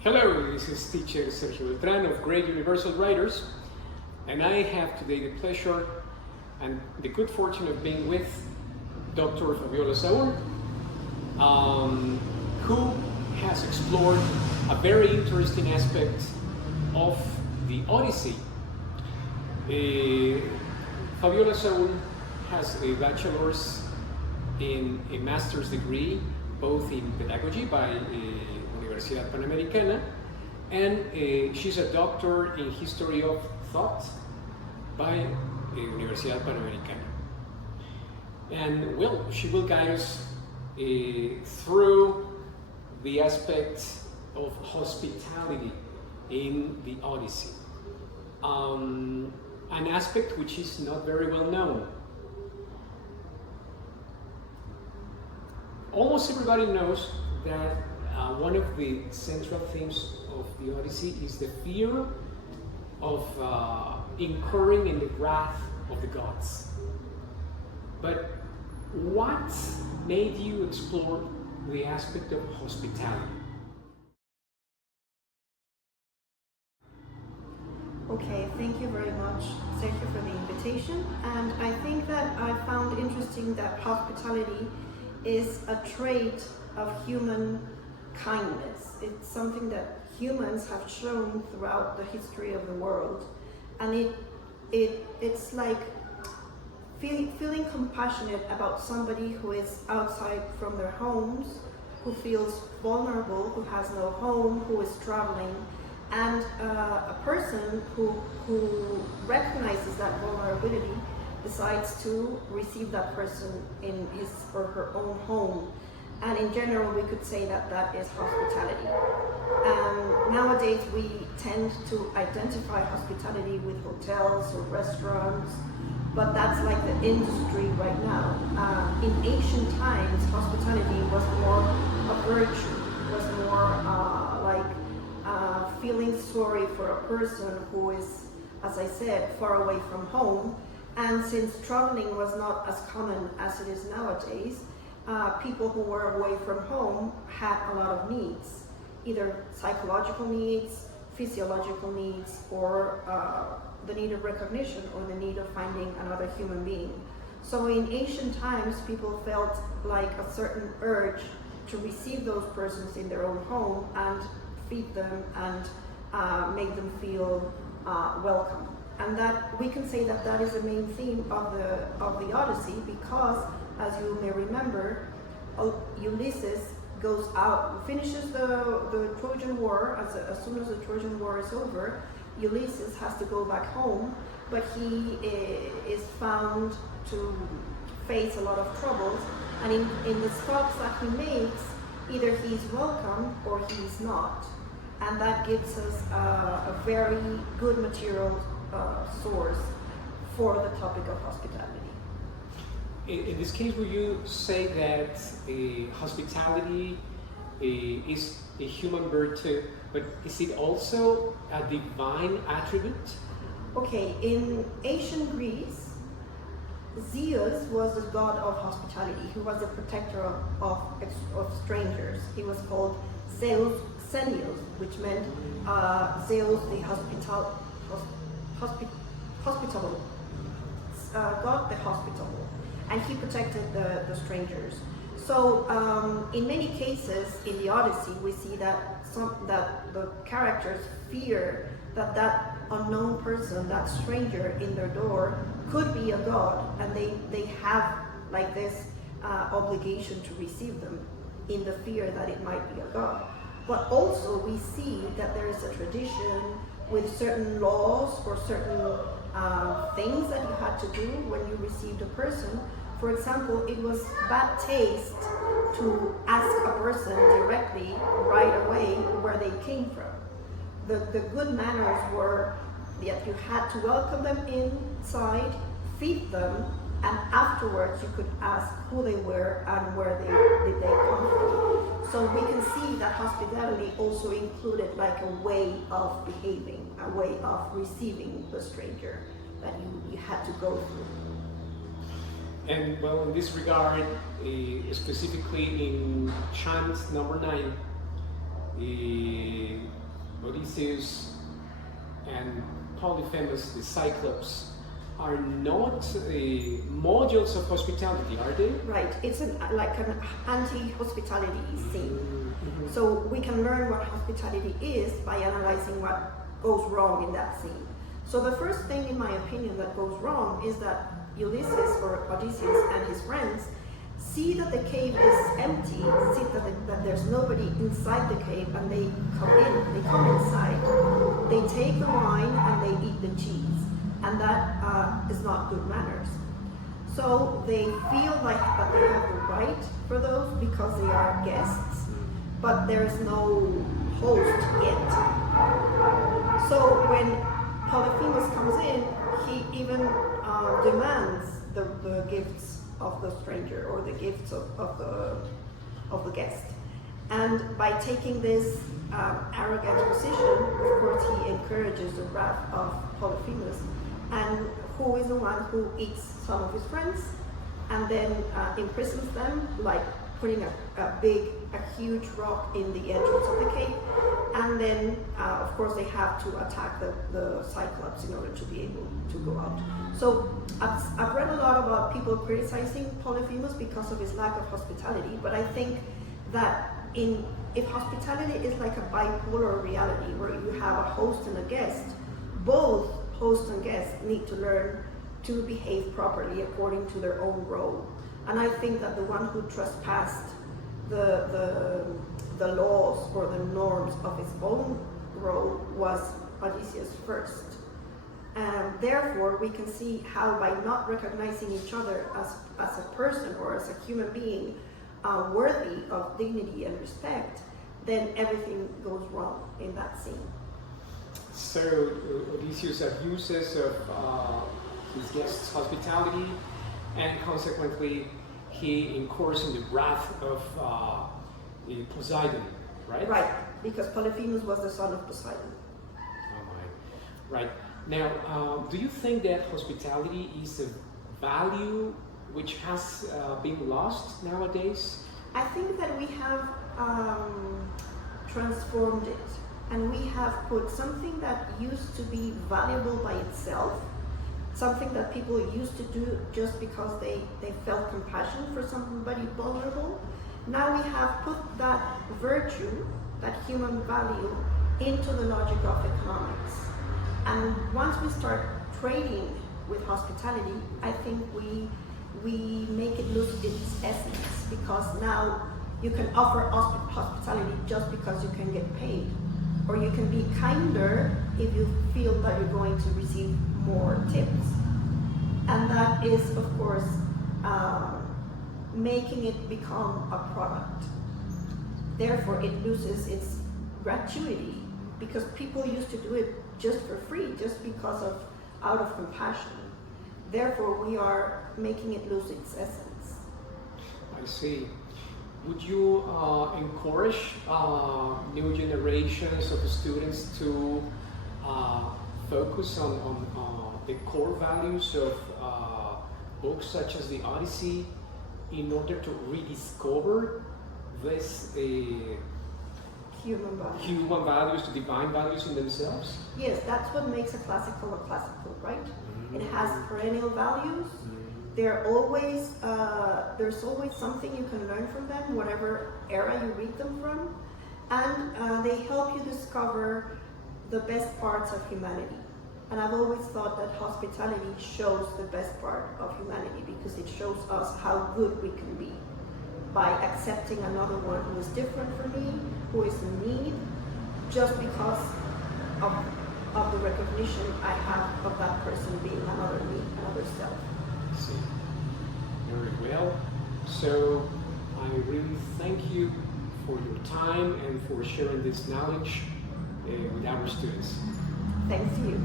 Hello, this is teacher Sergio Beltran of Great Universal Writers, and I have today the pleasure and the good fortune of being with Doctora Fabiola Saúl, who has explored a very interesting aspect of the Odyssey. Fabiola Saúl has a bachelor's in a master's degree, both in pedagogy by Universidad Panamericana, and she's a doctor in history of thought by Universidad Panamericana. And well, she will guide us through the aspects of hospitality in the Odyssey, an aspect which is not very well known. Almost everybody knows that one of the central themes of the Odyssey is the fear of incurring in the wrath of the gods. But what made you explore the aspect of hospitality? Okay, thank you very much, Sergio, for the invitation. And I think that I found interesting that hospitality is a trait of human kindness. It's something that humans have shown throughout the history of the world, and it's like feeling compassionate about somebody who is outside from their homes, who feels vulnerable, who has no home, who is traveling, and a person who recognizes that vulnerability decides to receive that person in his or her own home. And in general, we could say that that is hospitality. Nowadays, we tend to identify hospitality with hotels or restaurants, but that's like the industry right now. In ancient times, hospitality was more a virtue, was more feeling sorry for a person who is, as I said, far away from home. And since traveling was not as common as it is nowadays, people who were away from home had a lot of needs, either psychological needs, physiological needs, or the need of recognition or the need of finding another human being. So in ancient times, people felt like a certain urge to receive those persons in their own home and feed them and make them feel welcome. And that we can say that that is the main theme of the Odyssey, because, as you may remember, Ulysses goes out, finishes the Trojan War. As soon as the Trojan War is over, Ulysses has to go back home, but he is found to face a lot of troubles. And in the stops that he makes, either he's welcome or he's not. And that gives us a very good material source for the topic of hospitality. In this case, would you say that hospitality is a human virtue, but is it also a divine attribute? Okay, in ancient Greece, Zeus was the god of hospitality. He was the protector of strangers. He was called Zeus Senius, which meant Zeus the hospitable, God the hospitable, and he protected the strangers. So in many cases in the Odyssey, we see that the characters fear that unknown person, that stranger in their door, could be a god, and they have like this obligation to receive them in the fear that it might be a god. But also we see that there is a tradition with certain laws or certain things that you had to do when you received a person. For example, it was bad taste to ask a person directly right away where they came from. The good manners were that you had to welcome them inside, feed them, and afterwards you could ask who they were and where did they come from. So we can see that hospitality also included like a way of behaving, a way of receiving the stranger that you had to go through. And well, in this regard, specifically in chant number 9, Odysseus and Polyphemus the Cyclops are not modules of hospitality, are they? Right, it's like an anti-hospitality scene. Mm-hmm. So we can learn what hospitality is by analyzing what goes wrong in that scene. So the first thing, in my opinion, that goes wrong is that Ulysses or Odysseus and his friends see that the cave is empty, see that there's nobody inside the cave, and they come inside, they take the wine and they eat the cheese. And that is not good manners. So they feel like that they have the right for those because they are guests, but there is no host yet. So when Polyphemus comes in, he even demands the gifts of the stranger or the gifts of the guest. And by taking this arrogant position, of course, he encourages the wrath of Polyphemus, and who is the one who eats some of his friends and then imprisons them, like putting a huge rock in the entrance of the cave. And then, of course, they have to attack the Cyclops in order to be able to go out. So I've read a lot about people criticizing Polyphemus because of his lack of hospitality, but I think that if hospitality is like a bipolar reality where you have a host and a guest, both host and guest need to learn to behave properly according to their own role. And I think that the one who trespassed the laws or the norms of his own role was Odysseus first. Therefore, we can see how by not recognizing each other as a person or as a human being worthy of dignity and respect, then everything goes wrong in that scene. So Odysseus abuses of his guest's hospitality, and consequently he incurs in the wrath of Poseidon, right? Right, because Polyphemus was the son of Poseidon. Oh my. Right. Now, do you think that hospitality is a value which has been lost nowadays? I think that we have transformed it, and we have put something that used to be valuable by itself, something that people used to do just because they felt compassion for somebody vulnerable. Now we have put that virtue, that human value, into the logic of economics. And once we start trading with hospitality, I think we make it lose its essence, because now you can offer hospitality just because you can get paid, or you can be kinder if you feel that you're going to receive more tips. And that is, of course, making it become a product. Therefore, it loses its gratuity, because people used to do it just for free, just because of out of compassion. Therefore, we are making it lose its essence. I see. Would you encourage new generations of students to focus on the core values of books such as the Odyssey in order to rediscover this human values, the divine values in themselves? Yes, that's what makes a classical, right? Mm-hmm. It has perennial values. Mm-hmm. There's always something you can learn from them, whatever era you read them from, and they help you discover the best parts of humanity. And I've always thought that hospitality shows the best part of humanity, because it shows us how good we can be by accepting another one who is different from me, who is in need, just because of the recognition I have of that person being another me, another self. I see. Very well. So I really thank you for your time and for sharing this knowledge with our students. Thanks to you.